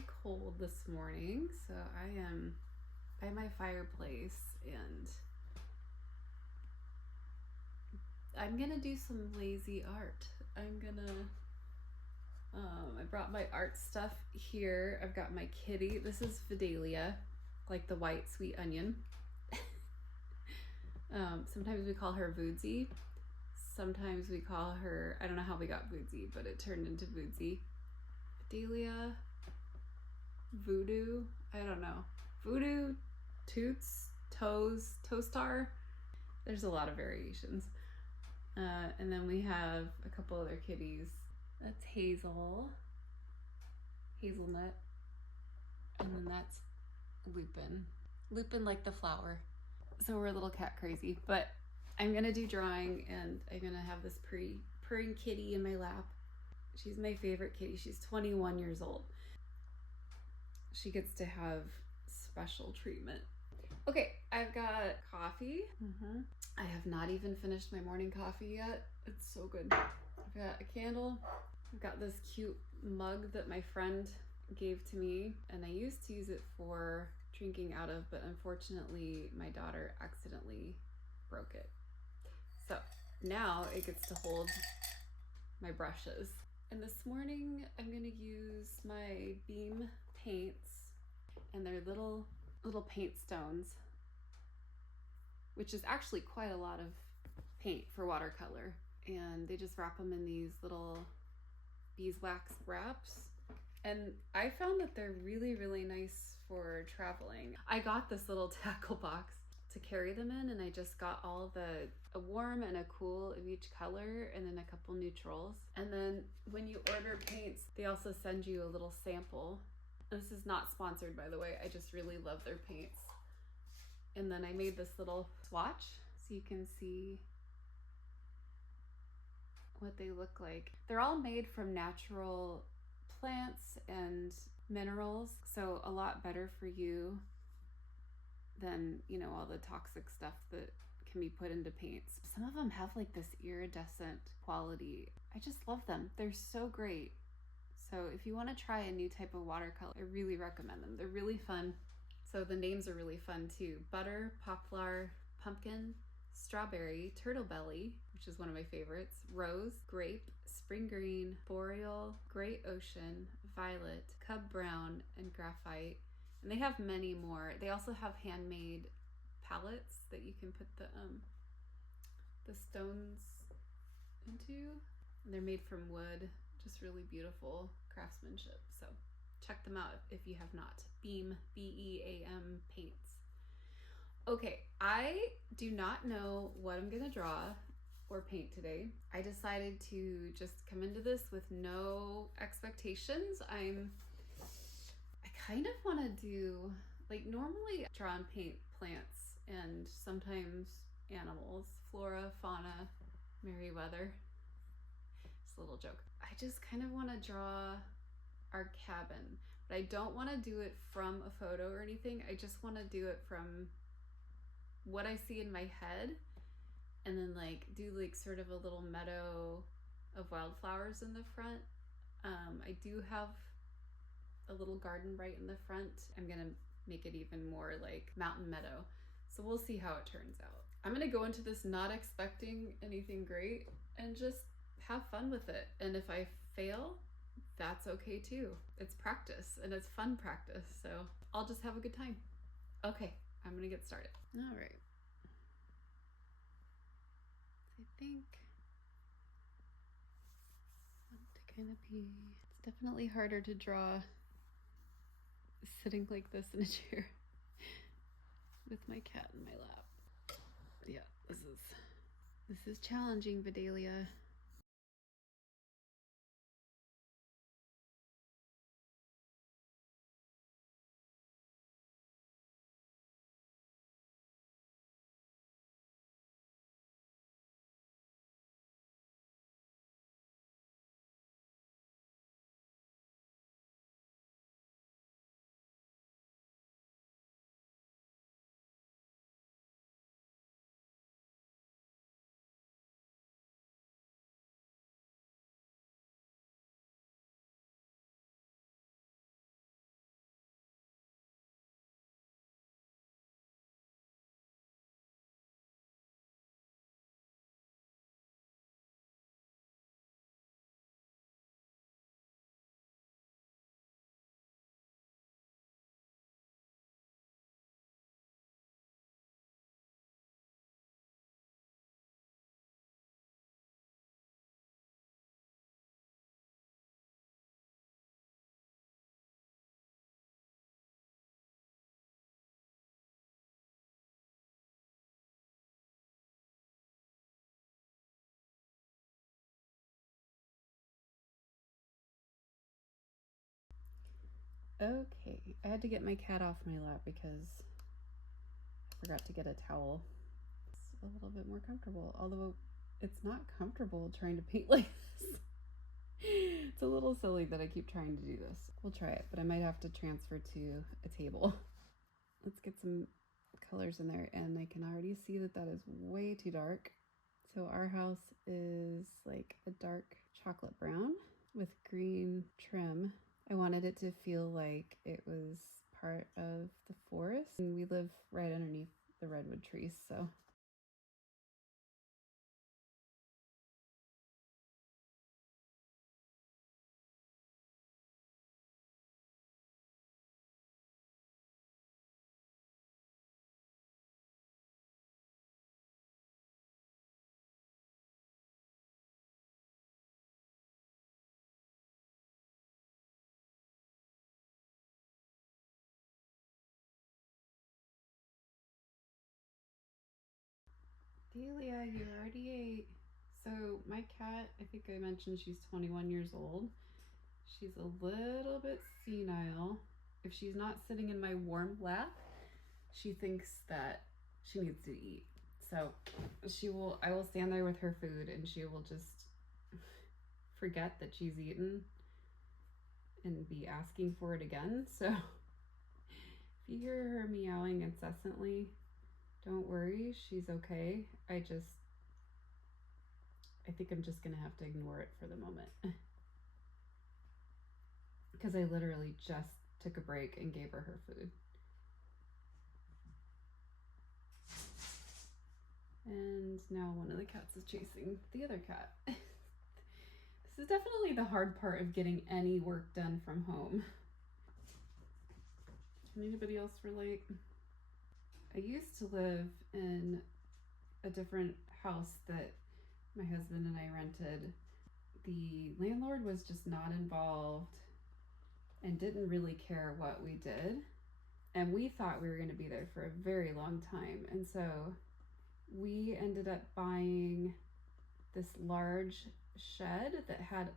very cold this morning, so I am by my fireplace and I'm gonna do some lazy art. I brought my art stuff here. I've got my kitty. This is Vidalia, like the white sweet onion. Sometimes we call her Voodsy. Sometimes we call her, I don't know how we got Voodsy, but it turned into Voodsy. Vidalia, Voodoo, I don't know. Voodoo, Toots, Toes, Toestar. There's a lot of variations. And then we have a couple other kitties. That's Hazel, Hazelnut, and then that's Lupin. Lupin like the flower. So we're a little cat crazy, but I'm gonna do drawing and I'm gonna have this purring kitty in my lap. She's my favorite kitty. She's 21 years old. She gets to have special treatment. Okay, I've got coffee. I have not even finished my morning coffee yet. It's so good. I've got a candle. I've got this cute mug that my friend gave to me, and I used to use it for drinking out of, but unfortunately my daughter accidentally broke it. So now it gets to hold my brushes. And this morning I'm gonna use my Beam paints, and they're little paint stones, which is actually quite a lot of paint for watercolor. And they just wrap them in these little beeswax wraps. And I found that they're really, really nice for traveling. I got this little tackle box to carry them in, and I just got all a warm and a cool of each color, and then a couple neutrals. And then when you order paints, they also send you a little sample. This is not sponsored, by the way. I just really love their paints. And then I made this little swatch so you can see what they look like. They're all made from natural plants and minerals, so a lot better for you than, you know, all the toxic stuff that can be put into paints. Some of them have like this iridescent quality. I just love them. They're so great. So if you want to try a new type of watercolor, I really recommend them. They're really fun. So the names are really fun too. Butter, poplar, pumpkin, strawberry, turtle belly, which is one of my favorites, rose, grape, spring green, boreal, great ocean, violet, cub brown, and graphite. And they have many more. They also have handmade palettes that you can put the stones into. And they're made from wood, just really beautiful craftsmanship. So check them out if you have not. Beam, B-E-A-M paints. Okay, I do not know what I'm gonna draw or paint today. I decided to just come into this with no expectations. I kind of want to do, like, normally I draw and paint plants and sometimes animals, flora, fauna, Merriweather. Just a little joke. I just kind of want to draw our cabin, but I don't want to do it from a photo or anything. I just want to do it from what I see in my head, and then like do like sort of a little meadow of wildflowers in the front. I do have a little garden right in the front. I'm gonna make it even more like mountain meadow. So we'll see how it turns out. I'm gonna go into this not expecting anything great and just have fun with it. And if I fail, that's okay too. It's practice, and it's fun practice. So I'll just have a good time. Okay, I'm gonna get started. All right. I think I want to kind of be, it's definitely harder to draw sitting like this in a chair with my cat in my lap. Yeah, this is challenging, Vidalia. Okay, I had to get my cat off my lap because I forgot to get a towel. It's a little bit more comfortable, although it's not comfortable trying to paint like this. It's a little silly that I keep trying to do this. We'll try it, but I might have to transfer to a table. Let's get some colors in there, and I can already see that that is way too dark. So our house is like a dark chocolate brown with green trim. I wanted it to feel like it was part of the forest, and we live right underneath the redwood trees, so. Delia, you already ate. So my cat, I think I mentioned she's 21 years old. She's a little bit senile. If she's not sitting in my warm lap, she thinks that she needs to eat. So I will stand there with her food and she will just forget that she's eaten and be asking for it again. So if you hear her meowing incessantly, don't worry, she's okay. I think I'm just gonna have to ignore it for the moment. Because I literally just took a break and gave her food. And now one of the cats is chasing the other cat. This is definitely the hard part of getting any work done from home. Can anybody else relate? I used to live in a different house that my husband and I rented. The landlord was just not involved and didn't really care what we did. And we thought we were going to be there for a very long time. And so we ended up buying this large shed that had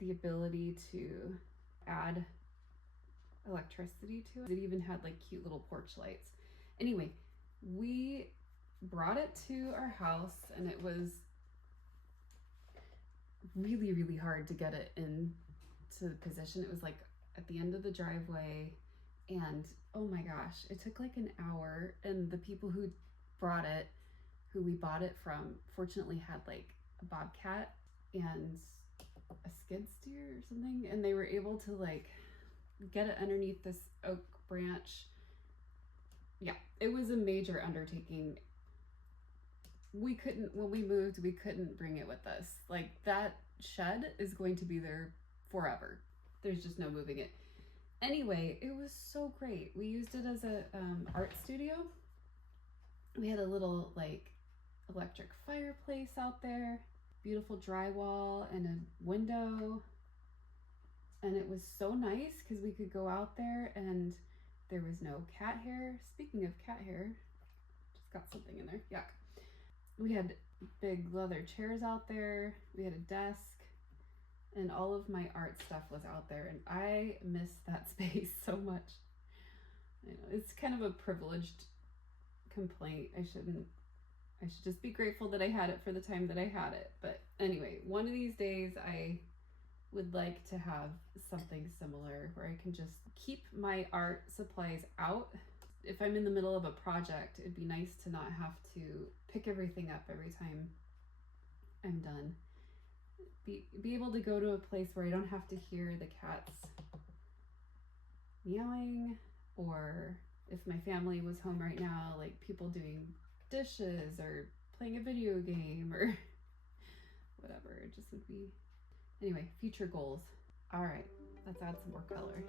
the ability to add electricity to it. It even had like cute little porch lights. Anyway, we brought it to our house and it was really, really hard to get it into position. It was like at the end of the driveway, and oh my gosh, it took like an hour. And the people who brought it, who we bought it from, fortunately had like a bobcat and a skid steer or something, and they were able to like get it underneath this oak branch. Yeah, it was a major undertaking. When we moved, we couldn't bring it with us. Like, that shed is going to be there forever. There's just no moving it. Anyway, it was so great. We used it as a art studio. We had a little like electric fireplace out there, beautiful drywall and a window. And it was so nice because we could go out there and there was no cat hair. Speaking of cat hair, just got something in there. Yuck. We had big leather chairs out there. We had a desk, and all of my art stuff was out there, and I miss that space so much. I know, it's kind of a privileged complaint. I should just be grateful that I had it for the time that I had it. But anyway, one of these days I would like to have something similar where I can just keep my art supplies out. If I'm in the middle of a project, it'd be nice to not have to pick everything up every time I'm done. Be able to go to a place where I don't have to hear the cats meowing, or if my family was home right now, like people doing dishes or playing a video game or whatever. It just would be. Anyway, future goals. All right, let's add some more color.